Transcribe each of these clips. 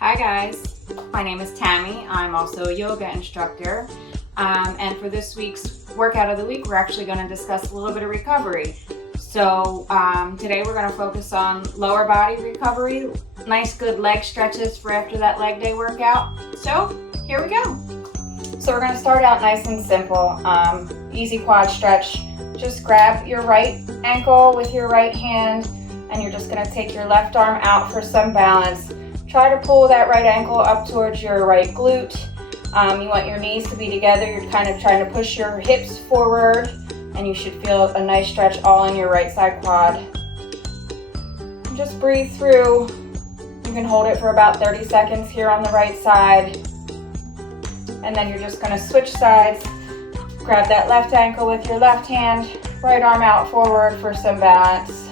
Hi guys, my name is Tammy. I'm also a yoga instructor. And for this week's workout of the week, we're actually going to discuss a little bit of recovery. So today we're going to focus on lower body recovery, nice good leg stretches for after that leg day workout. So here we go. So we're going to start out nice and simple, easy quad stretch. Just grab your right ankle with your right hand and you're just going to take your left arm out for some balance. Try to pull that right ankle up towards your right glute. You want your knees to be together. You're kind of trying to push your hips forward and you should feel a nice stretch all in your right side quad. And just breathe through. You can hold it for about 30 seconds here on the right side. And then you're just going to switch sides. Grab that left ankle with your left hand, right arm out forward for some balance.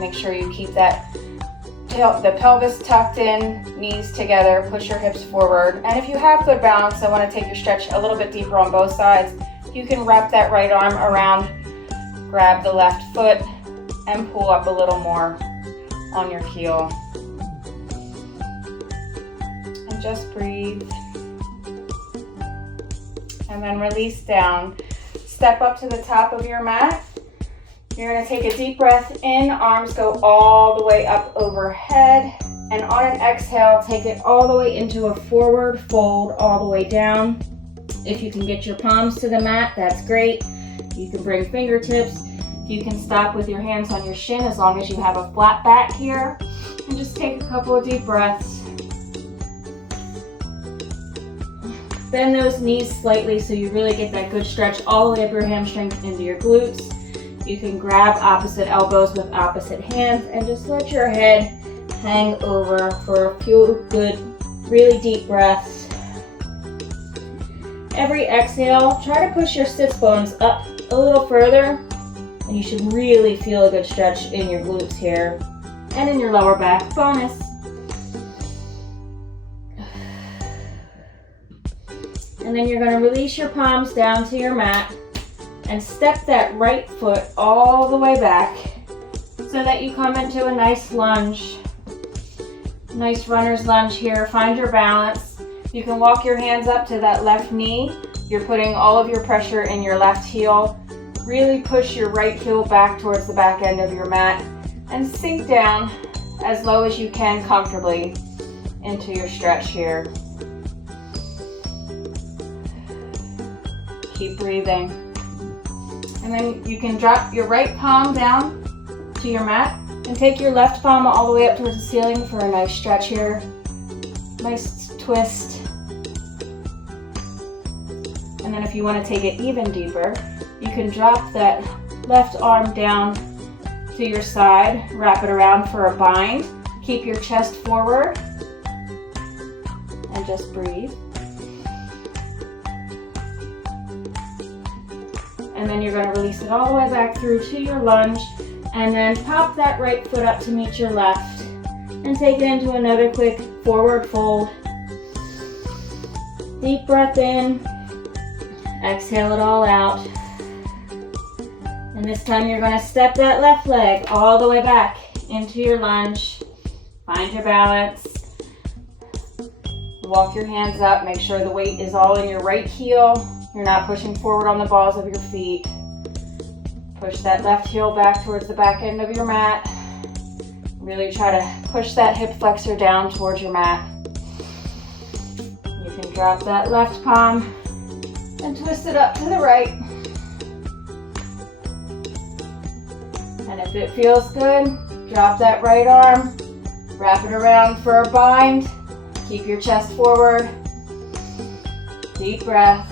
Make sure you keep the pelvis tucked in, knees together, push your hips forward. And if you have good balance, I want to take your stretch a little bit deeper on both sides. You can wrap that right arm around, grab the left foot, and pull up a little more on your heel. And just breathe. And then release down. Step up to the top of your mat. You're going to take a deep breath in, arms go all the way up overhead, and on an exhale, take it all the way into a forward fold all the way down. If you can get your palms to the mat, that's great. You can bring fingertips. You can stop with your hands on your shin as long as you have a flat back here. And just take a couple of deep breaths. Bend those knees slightly so you really get that good stretch all the way up your hamstring into your glutes. You can grab opposite elbows with opposite hands and just let your head hang over for a few good, really deep breaths. Every exhale, try to push your sits bones up a little further, and you should really feel a good stretch in your glutes here and in your lower back. Bonus. And then you're going to release your palms down to your mat and step that right foot all the way back so that you come into a nice lunge. Nice runner's lunge here. Find your balance. You can walk your hands up to that left knee. You're putting all of your pressure in your left heel. Really push your right heel back towards the back end of your mat and sink down as low as you can comfortably into your stretch here. Keep breathing. And then you can drop your right palm down to your mat and take your left palm all the way up towards the ceiling for a nice stretch here. Nice twist. And then if you want to take it even deeper, you can drop that left arm down to your side, wrap it around for a bind. Keep your chest forward and just breathe. And then you're going to release it all the way back through to your lunge, and then pop that right foot up to meet your left and take it into another quick forward fold. Deep breath in, exhale it all out, and this time you're going to step that left leg all the way back into your lunge. Find your balance, walk your hands up, make sure the weight is all in your right heel. You're not pushing forward on the balls of your feet. Push that left heel back towards the back end of your mat. Really try to push that hip flexor down towards your mat. You can drop that left palm and twist it up to the right. And if it feels good, drop that right arm, wrap it around for a bind. Keep your chest forward. Deep breath.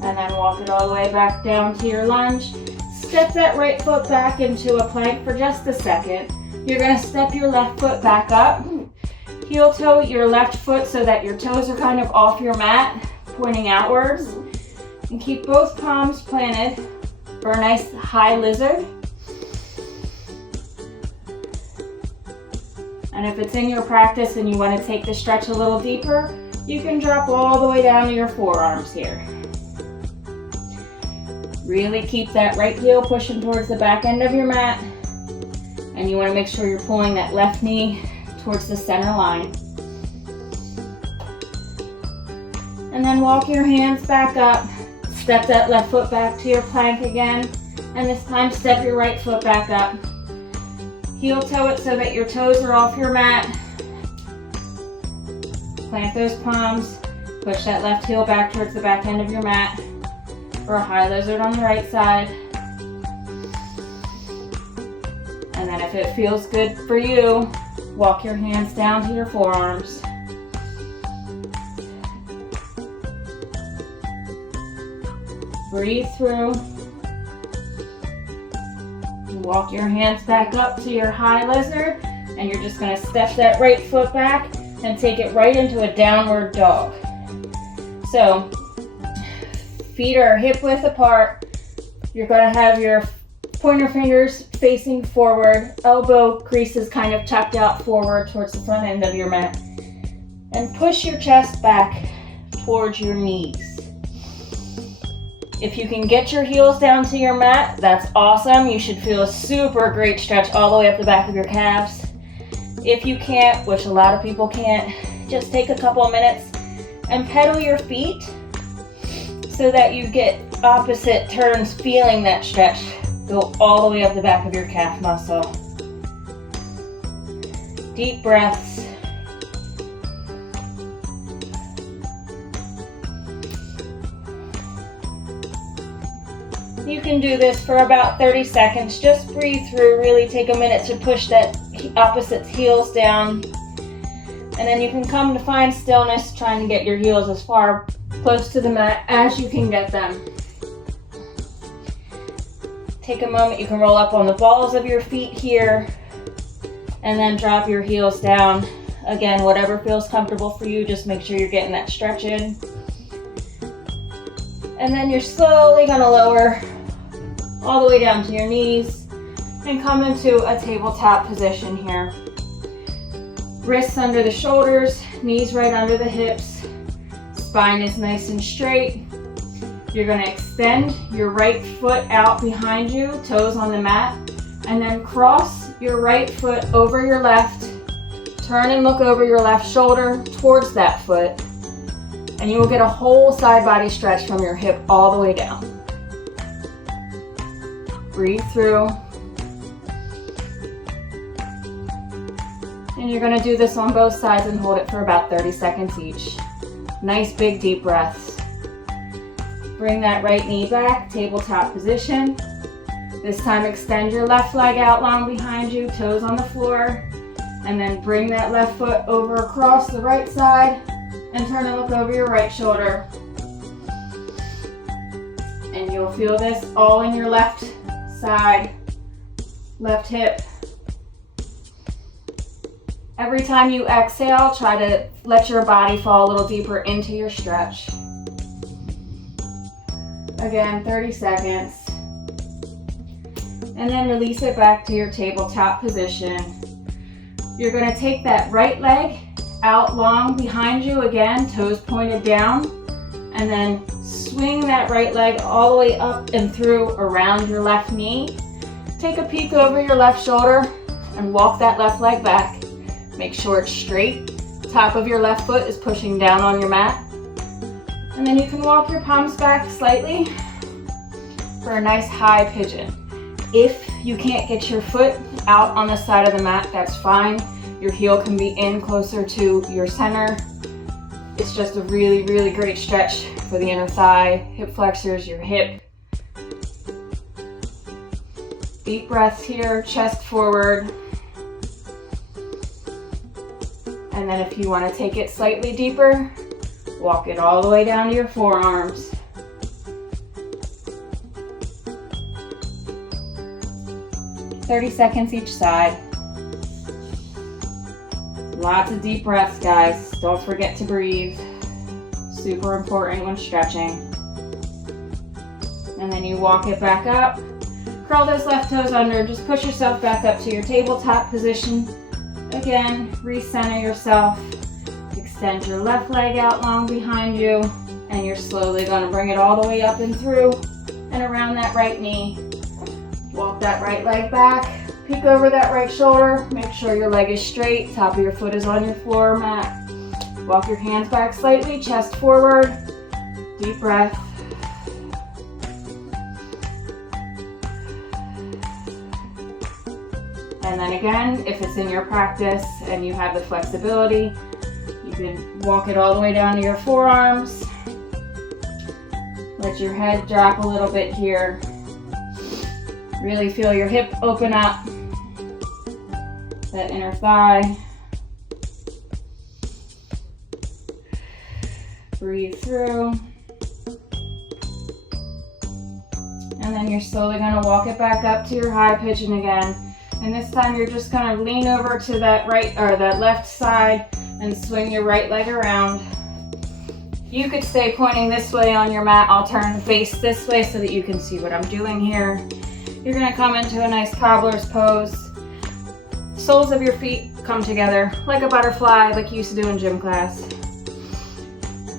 And then walk it all the way back down to your lunge. Step that right foot back into a plank for just a second. You're going to step your left foot back up. Heel toe your left foot so that your toes are kind of off your mat, pointing outwards. And keep both palms planted for a nice high lizard. And if it's in your practice and you want to take the stretch a little deeper, you can drop all the way down to your forearms here. Really keep that right heel pushing towards the back end of your mat. And you want to make sure you're pulling that left knee towards the center line. And then walk your hands back up. Step that left foot back to your plank again. And this time step your right foot back up. Heel toe it so that your toes are off your mat. Plant those palms. Push that left heel back towards the back end of your mat for a high lizard on the right side. And then if it feels good for you, walk your hands down to your forearms. Breathe through. Walk your hands back up to your high lizard, and you're just going to step that right foot back and take it right into a downward dog. So, feet are hip width apart. You're going to have your pointer fingers facing forward, elbow creases kind of tucked out forward towards the front end of your mat. And push your chest back towards your knees. If you can get your heels down to your mat, that's awesome. You should feel a super great stretch all the way up the back of your calves. If you can't, which a lot of people can't, just take a couple of minutes and pedal your feet so that you get opposite turns, feeling that stretch go all the way up the back of your calf muscle. Deep breaths. You can do this for about 30 seconds. Just breathe through, really take a minute to push that opposite heels down. And then you can come to find stillness, trying to get your heels as far close to the mat as you can get them. Take a moment, you can roll up on the balls of your feet here, and then drop your heels down. Again, whatever feels comfortable for you, just make sure you're getting that stretch in. And then you're slowly gonna lower all the way down to your knees and come into a tabletop position here. Wrists under the shoulders, knees right under the hips, spine is nice and straight. You're gonna extend your right foot out behind you, toes on the mat, and then cross your right foot over your left. Turn and look over your left shoulder towards that foot, and you will get a whole side body stretch from your hip all the way down. Breathe through. And you're gonna do this on both sides and hold it for about 30 seconds each. Nice big deep breaths. Bring that right knee back, tabletop position. This time extend your left leg out long behind you, toes on the floor, and then bring that left foot over across the right side and turn and look over your right shoulder. And you'll feel this all in your left side, left hip. Every time you exhale, try to let your body fall a little deeper into your stretch. Again, 30 seconds. And then release it back to your tabletop position. You're going to take that right leg out long behind you again, toes pointed down, and then swing that right leg all the way up and through around your left knee. Take a peek over your left shoulder and walk that left leg back. Make sure it's straight. Top of your left foot is pushing down on your mat. And then you can walk your palms back slightly for a nice high pigeon. If you can't get your foot out on the side of the mat, that's fine. Your heel can be in closer to your center. It's just a really, really great stretch for the inner thigh, hip flexors, your hip. Deep breaths here, chest forward. And then if you want to take it slightly deeper, walk it all the way down to your forearms. "30 seconds each side. Lots of deep breaths, guys. Don't forget to breathe. Super important when stretching. And then you walk it back up. Curl those left toes under. Just push yourself back up to your tabletop position. Again, recenter yourself. Extend your left leg out long behind you. And you're slowly going to bring it all the way up and through and around that right knee. Walk that right leg back, peek over that right shoulder, make sure your leg is straight, top of your foot is on your floor mat. Walk your hands back slightly, chest forward, deep breath. And then again, if it's in your practice and you have the flexibility, you can walk it all the way down to your forearms. Let your head drop a little bit here. Really feel your hip open up, that inner thigh. Breathe through. And then you're slowly going to walk it back up to your high pigeon again. And this time you're just going to lean over to that right or that left side and swing your right leg around. You could stay pointing this way on your mat. I'll turn the face this way so that you can see what I'm doing here. You're going to come into a nice cobbler's pose. Soles of your feet come together like a butterfly, like you used to do in gym class.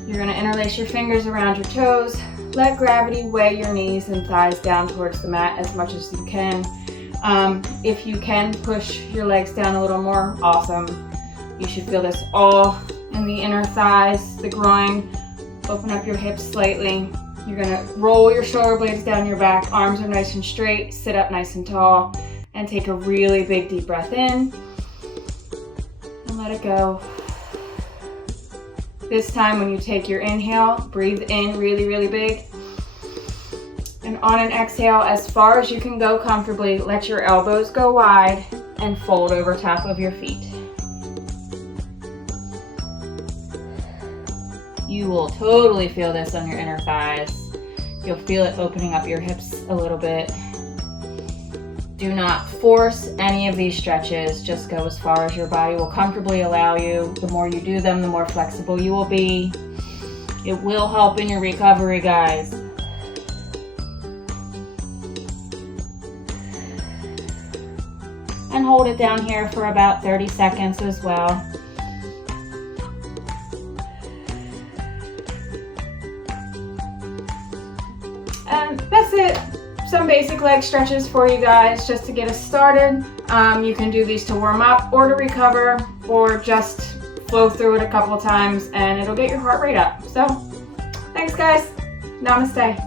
You're going to interlace your fingers around your toes. Let gravity weigh your knees and thighs down towards the mat as much as you can. If you can push your legs down a little more, awesome. You should feel this all in the inner thighs, the groin. Open up your hips slightly. You're going to roll your shoulder blades down your back. Arms are nice and straight. Sit up nice and tall. And take a really big deep breath in. And let it go. This time when you take your inhale, breathe in really, really big. And on an exhale, as far as you can go comfortably, let your elbows go wide and fold over top of your feet. You will totally feel this on your inner thighs. You'll feel it opening up your hips a little bit. Do not force any of these stretches. Just go as far as your body will comfortably allow you. The more you do them, the more flexible you will be. It will help in your recovery, guys. And hold it down here for about 30 seconds as well. And that's it. Some basic leg stretches for you guys just to get us started. You can do these to warm up or to recover or just flow through it a couple of times and it'll get your heart rate up. So thanks guys. Namaste.